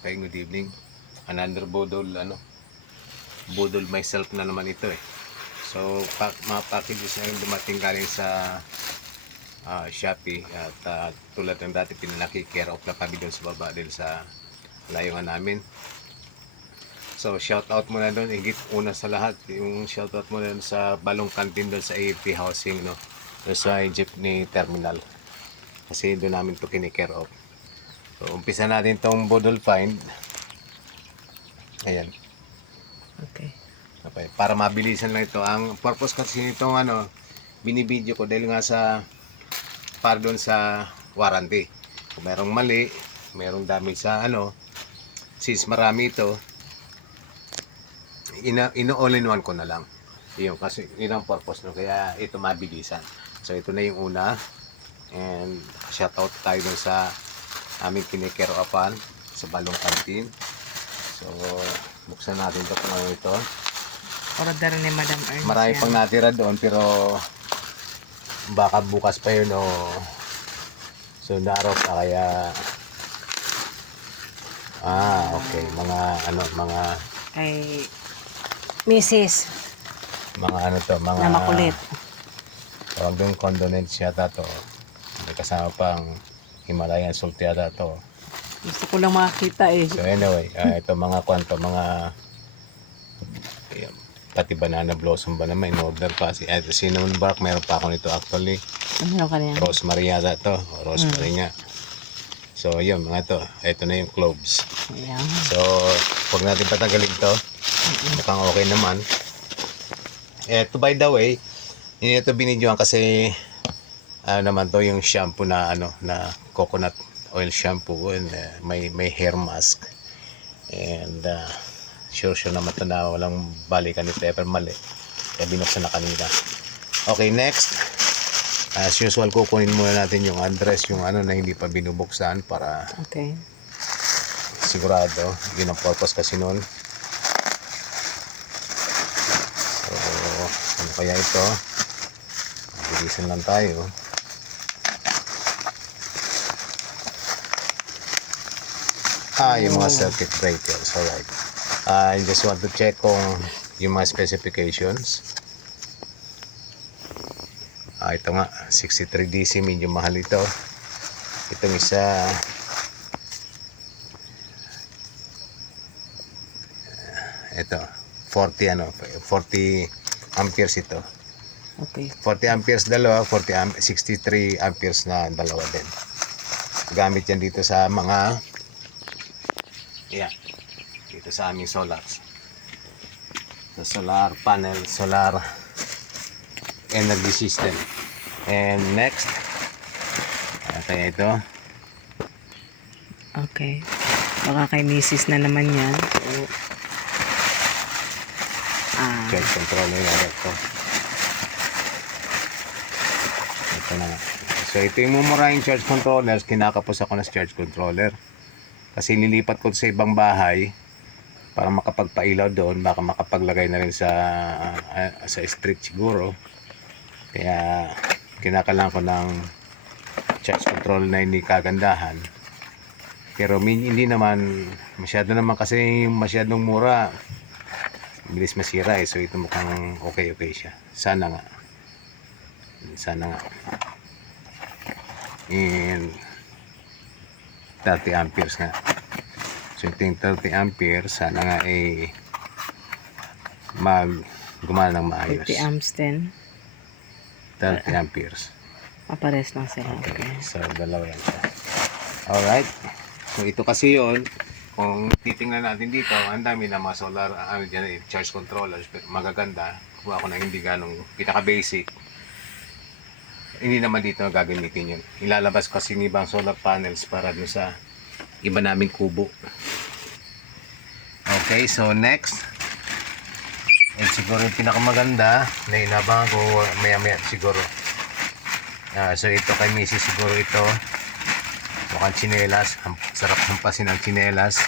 Okay, good evening. Another budol, budol myself na naman ito eh. So, mga packages na yung dumating galing sa Shopee at tulad ng dati pinalaki, care off na kami doon sa baba dahil sa layungan namin. So, shout out muna doon, higit una sa lahat, yung shout out muna doon sa Balong Canteen doon sa AFP Housing, no? Doon sa Jeepney Terminal. Kasi doon namin ito kinikare off. So, umpisa natin tong budol find. Ayan. Okay. Okay. Para mabilisan lang ito. Ang purpose kasi nitong binibideo ko dahil nga para doon sa warranty. Kung merong mali, merong damage sa since marami ito, ino-all-in-one ko na lang. Yun, kasi yun ang purpose no. Kaya ito mabilisan. So ito na yung una. And shoutout tayo dun sa aming kinikero-upan sa Balong Canteen. So buksan natin ito kung ano ito. Order ni Madam Ernest. Marami pang natira doon pero baka bukas pa yun o sunod na araw pa kaya okay, mga Ay, Mrs. mga mga na makulit. tawag doon condiments yata to. May kasama pang Himalayan salt yata to. Gusto ko lang makita eh. So anyway, ito mga pati banana blossom ba naman in-order pa. Cinnamon bark, mayroon pa ako nito actually. Ano kanina? Rosemary yata to. Rosemary nga. So yun mga to. Ito na yung cloves. Ayan. So huwag natin patagalin to. Mukhang okay naman. Ito by the way, hindi ito binidyoan kasi naman to yung shampoo na na coconut oil shampoo and may hair mask. And sure naman to na walang balikan ni Pepper mali. Kaya binuksan na kanina. Okay, next. As usual, kukunin muna natin yung address, yung na hindi pa binubuksan para Okay. sigurado. Yun ang purpose kasi nun. So, ano kaya ito? Bilisan lang tayo. Yung mga circuit breakers. Alright. I just want to check kung yung mga specifications. Ito nga, 63 DC, medyo mahal ito. Itong isa, ito, 40 amperes ito. Okay. 40 amperes dalawa, 63 amperes na dalawa din. Gamit yan dito sa mga dito sa aming solars. Sa solar panel, solar energy system. And next, kaya ito. Okay. Baka kay Mrs. na naman yan. So, Charge controller na ito. Ito na. So ito yung mumurahing charge controllers. Kinakapos ako ng charge controller. Kasi nilipat ko sa ibang bahay para makapagpailaw doon. Baka makapaglagay na rin sa street siguro. Kaya kinakalangan ko ng charge controller na hindi kagandahan. Pero hindi naman masyado naman kasi masyadong mura. Bilis masira eh. So ito mukhang okay siya. Sana nga. And 30 amperes nga. So ito yung 30 amperes. Sana nga gumana ng maayos. 50 amps din. 30 amperes. Papares lang sila. Okay. So dalawa yan siya. Alright. So ito kasi yun. Kung titingnan natin dito, ang dami na mga solar charge controllers, pero magaganda. Kuha ko na hindi ganong pinaka basic. Hindi naman dito gagamitin yun. Ilalabas kasi ng ibang solar panels para dun sa iba naming kubo. Okay, so next. And siguro yung pinakamaganda na inabangan ko maya siguro. So ito kay Mrs. siguro ito. Mukhang tsinelas. Sarap hampasin ang tsinelas.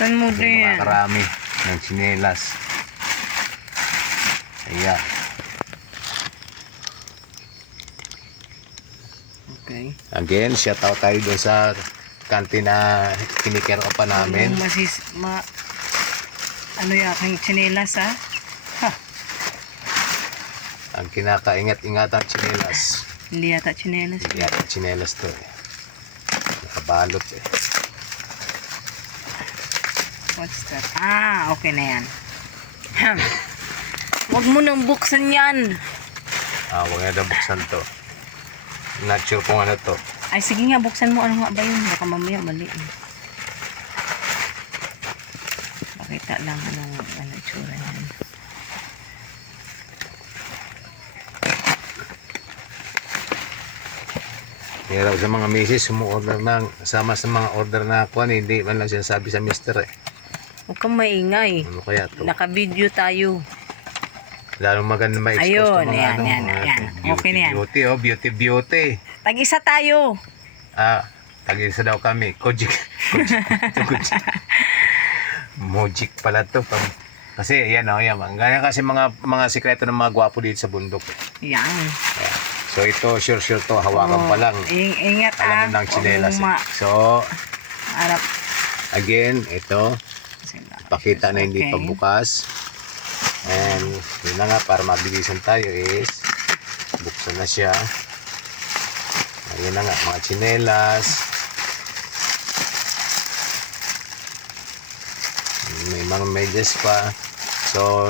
Saan mo din yan? Makakarami ng tsinelas. Ayan. Okay. Again, shout out tayo doon sa importante na kinikero pa namin. Ano yung aking tsinelas, ha? Ha, Ang kinakaingat-ingatan tsinelas. hindi yata tsinelas. Hindi yata tsinelas to eh. Nakabalot eh. What's that? Ah, okay na yan. Huwag mo nang buksan yan. Huwag na daw buksan to. Not sure kung ano to. Ay, sige nga, buksan mo. Ano nga ba yun? Baka mamaya mali. Pakita lang ano itsura yan. Hirap sa mga misis, sumuorder ng sama sa mga order na kuan, hindi man lang sinasabi sa mister eh. Huwag kang maingay. Ano kaya to? Naka-video tayo. Lalong maganda ma-expose Ayun, to mga yan, ano, yan, mga yan. beauty, Okay na yan. beauty, oh, beauty. Tag-isa tayo. Tag-isa daw kami. Kojik. Mojik pala to. Kasi yan oh, yan. Ganyan kasi mga sikreto ng mga gwapo dito sa bundok. Yan. Ayan. So ito, sure to. Hawakan pa lang. Ingat Alam mo ng tsinelas eh. So, Harap. again, ito. Pakita na hindi Okay. pa bukas. And yun na nga, para mabilisan tayo is buksan na siya. Ayun na nga, mga tsinelas. May mga medyas pa. So,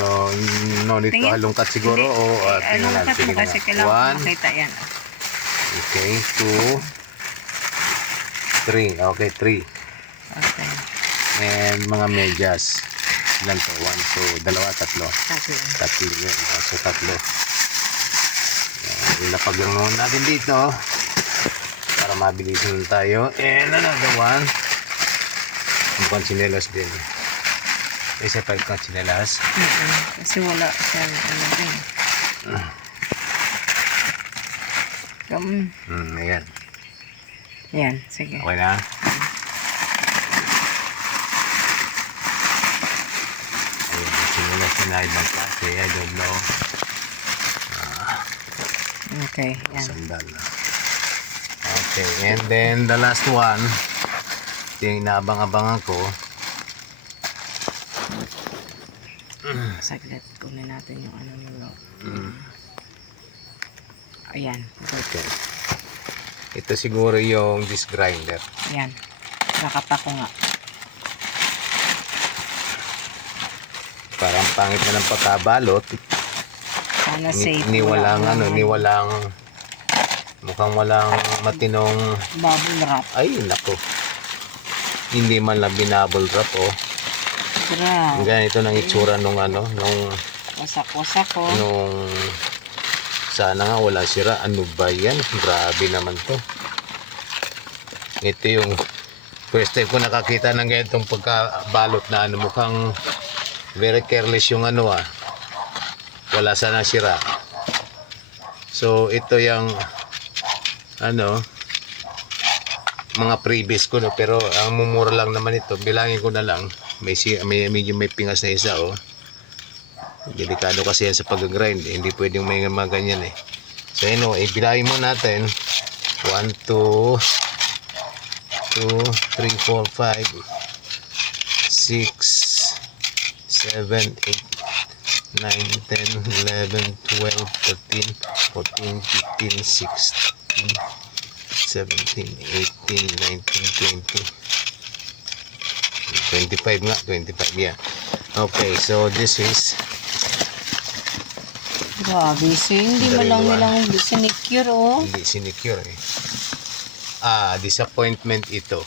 no need to Tingin? halongkat siguro. Hindi. O tingnan Ano natin. ka Sige kasi nga. kailangan 1, makita yan. okay, 2, 3. Okay, 3. Okay. And mga medyas. Ilan to? 1, 2, dalawa, tatlo. Tatlo. Yun. So, tatlo. Ilapag lang naman natin dito para mabilisan tayo. And another one. Mukhang tsinelas din. Isa pa ikang tsinelas. Kasi wala siyang ano din. Ayan. Yan, sige. Okay na? Ayan, tsinelas na ibang klase. I don't know. Okay, yan. Sandal. Okay, and then the last one, ito yung inaabang-abangan ko. Saglit, kunin natin yung ano nyo. Ayan. Okay. Ito siguro yung disc grinder. Ayan. Nakapa ko nga. Parang pangit na ng pagkabalot. Sana safe. Walang mukhang walang matinong, Bubble wrap. ay nako. Hindi man lang binabble wrap oh. Grabe. Ganito nang itsura nung Wasak-wasak ko. sana nga wala sira. Ano ba yan? Grabe naman to. Ito yung first time ko nakakita ng ganitong pagkabalot na mukhang very careless yung wala sana sira. So ito yung mga previous ko pero ang mumura lang naman ito. Bilangin ko na lang. Medyo may pingas na isa oh. Delikado kasi yan sa pag-grind. Hindi pwedeng may mga ganyan eh. So bilangin mo natin. 1, 2, 3, 4, 5, 6, 7, 8, 9, 10, 11, 12, 13, 14, 15, 16, 17, 18, 19, 20. 25 nga, 25 yan. Okay, so this is Grabe, so hindi mo lang nilang sinicure oh. hindi sinecure eh. Disappointment ito.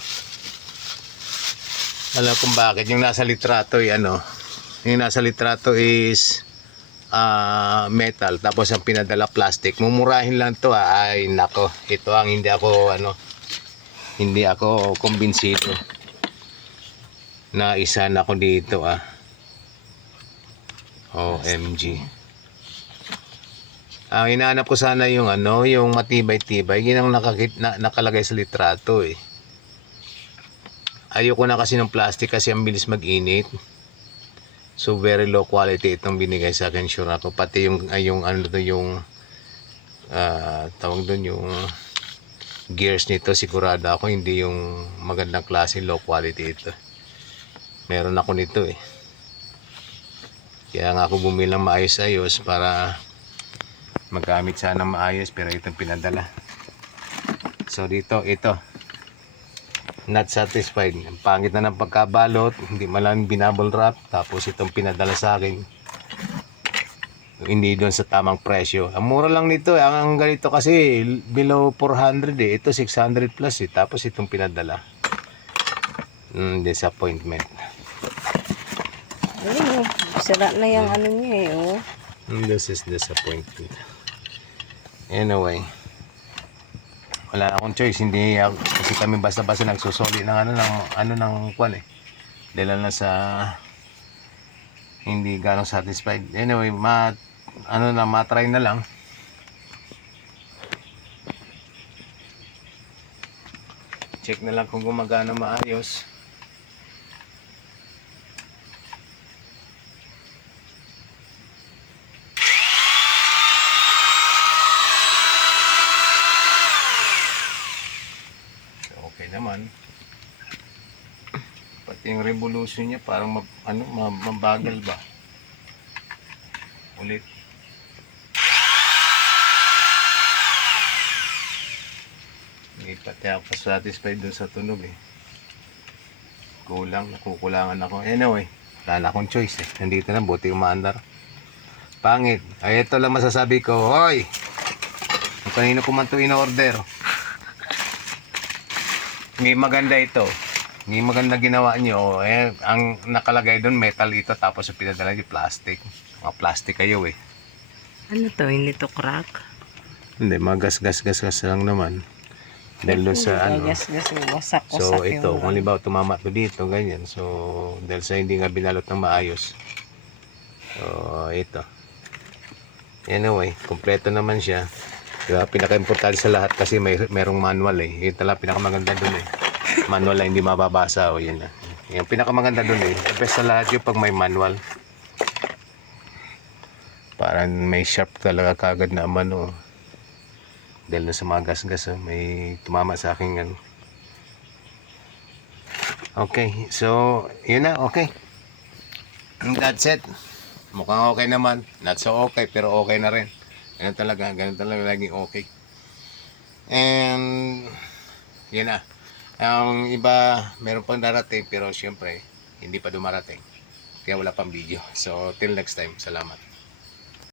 Alam kung bakit yung nasa litrato ay yung nasa litrato is metal tapos ang pinadala plastic. Mumurahin lang to ay nako. Ito ang hindi ako kumbinsido na isa na ako dito OMG. Ang hinahanap ko sana yung yung matibay-tibay. Yun ang nakalagay sa litrato eh. Ayoko na kasi ng plastic kasi ang bilis mag-init. So very low quality itong binigay sa akin, sure ako. Pati yung tawag doon yung gears nito, sigurado ako hindi yung magandang klase, low quality ito. Meron ako nito eh. Kaya nga ako bumili ng maayos-ayos para magamit sana maayos, pero itong pinadala. So dito, ito. Not satisfied. Ang pangit na ng pagkabalot, hindi malang binabble wrap. Tapos itong pinadala sa akin, hindi doon sa tamang presyo. Ang mura lang nito, ang ganito kasi below 400 eh. Ito 600 plus eh. Tapos itong pinadala. Disappointment. Ayun, sira na yung ano niya eh, oh. This is disappointing. Anyway, wala na akong choice. Hindi ako, kasi kami basta-basta nagsusoli ng ng kwan eh. Dahil lang sa hindi ganong satisfied. Anyway, matry na lang. Check na lang kung gumagana maayos. Okay naman. Pati yung revolution niya parang mabagal ba. Ulit. Hindi pati ako satisfied dun sa tunog eh. Nakukulangan ako. Anyway, wala na akong choice eh. Nandito na, buti umaandar. Pangit. Ay, ito lang masasabi ko. Hoy! Kung kanino ko man ito in-order. Hindi maganda ito. Hindi maganda ginawa nyo. Eh, ang nakalagay doon, metal ito. Tapos yung pinadala nyo, plastic. Mga plastic kayo eh. Ano to, hindi to crack? Hindi, magas-gas-gas lang naman. Dahil doon sa ano. Gas-gas, wasak-wasak So ito, yung kung halimbawa tumama to dito, ganyan. So, dahil sa hindi nga binalot ng maayos. So, ito. Anyway, kompleto naman siya. Diba, pinaka-importante sa lahat kasi merong manual eh. Yun talaga pinakamaganda dun eh. Manual na hindi mababasa o yun na. Yung pinakamaganda dun eh. The best sa lahat yung pag may manual. Parang may sharp talaga kagad na mano. Dahil na sa mga gas-gas may tumama sa aking ano. Okay, so yun na, okay. And that's it. Mukhang okay naman. Not so okay, pero okay na rin. Ganun talaga laging okay. And yun na. Ang iba meron pang darating pero syempre hindi pa dumarating. Kaya wala pang video. So till next time, salamat.